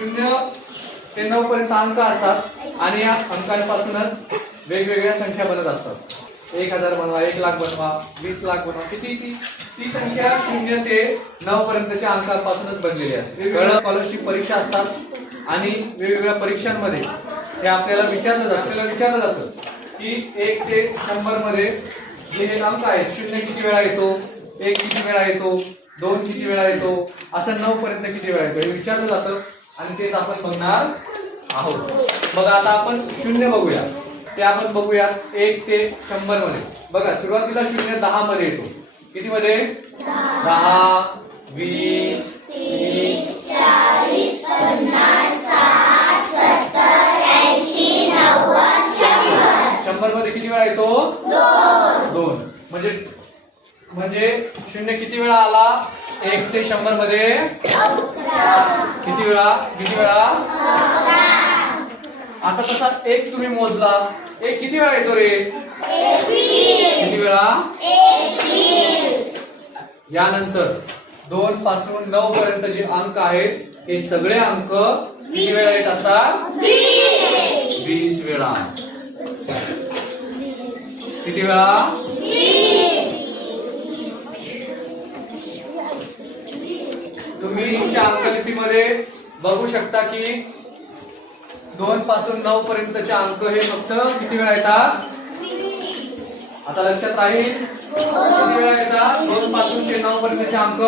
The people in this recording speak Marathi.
0 ते 9 पर्यंत अंक असतात आणि या अंकांपासूनच वेगवेगळ्या संख्या बनत असतात. 1000 बनवा, 1 लाख बनवा, 20 लाख बनवा, किती ती संख्या 0 ते 9 पर्यंतच्या अंकांपासूनच बनलेली असते. वेगवेगळ्या स्कॉलरशिप परीक्षा असतात आणि वेगवेगळ्या परीक्षांमध्ये हे आपल्याला विचारलं जातं की 1 ते 100 मध्ये जे हे अंक आहेत, 0 किती वेळा येतो, 1 किती वेळा येतो, 2 किती वेळा येतो, असं 9 पर्यंत किती वेळा येतो हे विचारलं जातं आणि तेच आपण बघणार आहोत. बघा आता आपण 0 बघूया, ते आपण बघूया 1 ते 100 मध्ये. बघा सुरुवातीला 0 10 मध्ये येतो. किती मध्ये? 10, 20, 30, 40, 50, 60, 70, 80, 90, 100 मध्ये किती वेळा येतो? 2. म्हणजे 0 किती वेळा आला 1 ते 100 मध्ये? किती वेळा? आता तसा 1 तुम्ही मोजला, 1 किती वेळा येतो रे? 21. किती वेळा? 21. यानंतर 2 पासून 9 पर्यंत जे अंक आहेत हे सगळे अंक किती वेळा येत असतात? 20 वेळा. किती वेळा? 20. तुम्ही तुमच्या अंकलिपीमध्ये बघू शकता की 2 पासून 9 पर्यंतचे अंक हे फक्त किती वेळा येतात? आता लक्षात राहील किती वेळा येतात? 2 पासून ते 9 पर्यंतचे अंक